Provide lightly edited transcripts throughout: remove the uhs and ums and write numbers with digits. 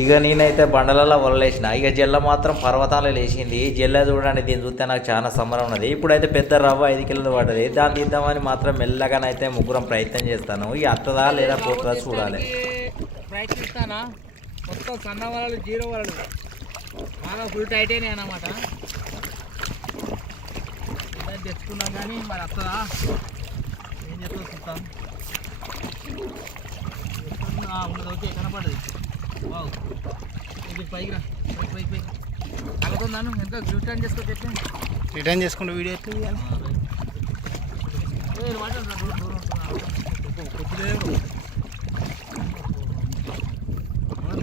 ఇక నేనైతే బండలలో వదిలేసిన. ఇక జల్ల మాత్రం పర్వతాలు లేచింది. జల్ల చూడండి, దీన్ని చూస్తే నాకు చాలా సంబరం ఉన్నది. ఇప్పుడైతే పెద్ద రవ్వ 5 కిలోలు పడ్డది. దాన్ని తీద్దామని మాత్రం మెల్లగానైతే ముగ్గురం ప్రయత్నం చేస్తాను. ఇక అత్తదా లేదా పోతుందా చూడాలి. ప్రయత్నిస్తానా. మొత్తం సన్న వలలు, జీరో వలలు బాగా ఫుల్ టైట్ అయినాయి అన్నమాట. తెచ్చుకున్నాం కానీ మరి అత్తదా ఏం చేస్తా చూస్తాం. ఉన్నది ఓకే, కనపడదు. బాగు ఇది పైకి రా, పైకి పైకి కలుగుతున్నాను. ఎంత రిటర్న్ చేసుకోవచ్చు, ఎట్లా రిటర్న్ చేసుకుంటే వీడియో ఎట్లా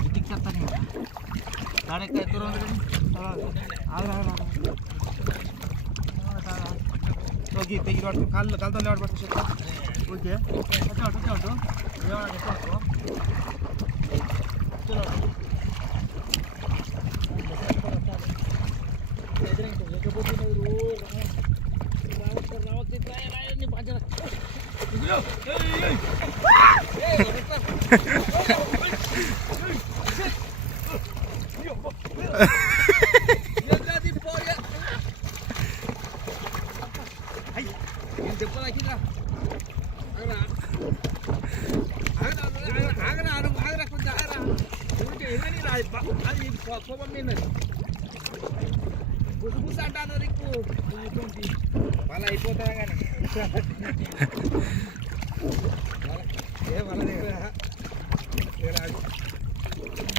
గిట్టికి చెప్తాను. కాడెక్క దూరం ఓకే, తెగి కాళ్ళు కాలుతో లేవాడు పట్టు చెప్తా. ఓకే వచ్చాడు కోపం మీద గుసగుస అంటాను నీకు వాళ్ళ అయిపోతాయా కానీ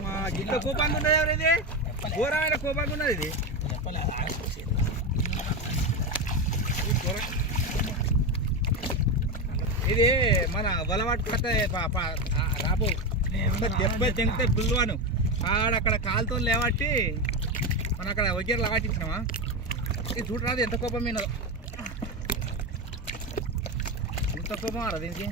మా గిట్ల కోపానికి ఉన్నది. ఎవరిది ఘోరమైన కోపానికి ఉన్నది ఇది. ఇది మన వలవాటు రాబో దెబ్బ తెంగితే బుల్వాను అక్కడ కాలుతో లేవట్టి మనం అక్కడ వగ్గేరు లావాటించినామా. ఇది చూడరాదు ఎంత కోపం మీద, ఎంత కోపం రా దీనికి.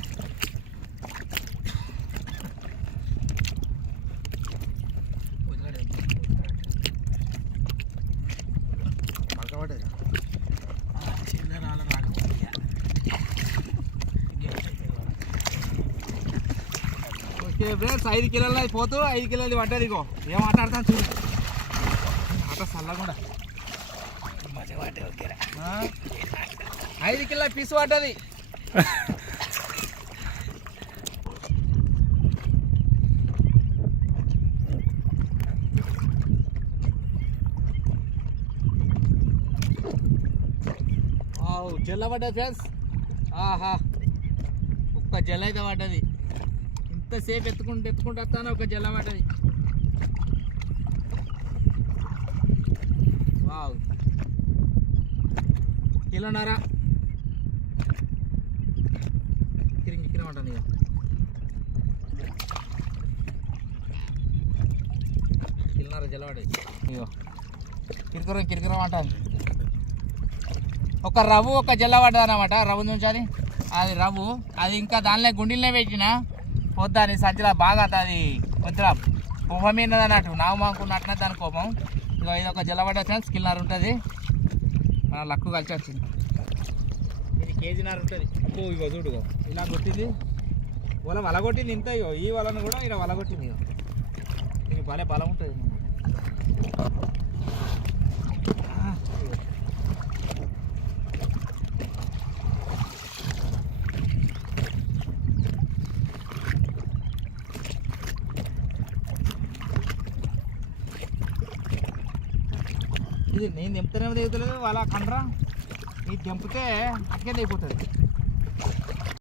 ఓకే ఫ్రెండ్స్, 5 కిలోలు పోతూ 5 కిలోలు పడ్డది. ఇగో ఏం మాట్లాడతాను చూడు. ఆట చల్లకుండా 5 కిలోల పీసు పడ్డది. జల్ల పడ్డది ఫ్రెండ్స్. ఆహా, ఒక్క జల్ల అయితే పడ్డది. ఇంతసేపు ఎత్తుకుంటూ వస్తాను, ఒక జల్ల పడ్డది. వావ్, కిలోన్నర కిరికిరం ఉంటుంది. ఇక కిలోన్నర జల్ల పడ్డది. ఇగో కిరికిరం అంటుంది. ఒక రవ్వు ఒక జల్ల పడ్డది అన్నమాట. రవ్వు నుంచి అది రవ్వు అది ఇంకా దానిలో గుండెలనే పెట్టిన పొద్దాని సంచిలో బాగా అది కొద్దిగా కోపం మీద అన్నట్టు నాకు మాకున్నట్టున దాని కోపం. ఇక ఇది ఒక జల్లబడ్డ ఫ్రెండ్స్, కిలోన్నర ఉంటుంది. మన లక్కు కలిసి వచ్చింది. ఇది కేజీన్నర ఉంటుంది. ఇగో చూడు, ఇలా కొట్టింది వల కొట్టింది ఇంత. ఇగో ఈ వలను కూడా ఇలా వల కొట్టింది. ఇగో ఇది భలే బలం ఉంటుంది. ఇది నేను తెంపుతూనే దిగుతలేదు వాళ్ళ కండ్రా. ఇది తెంపితే అట్కే అయిపోతుంది.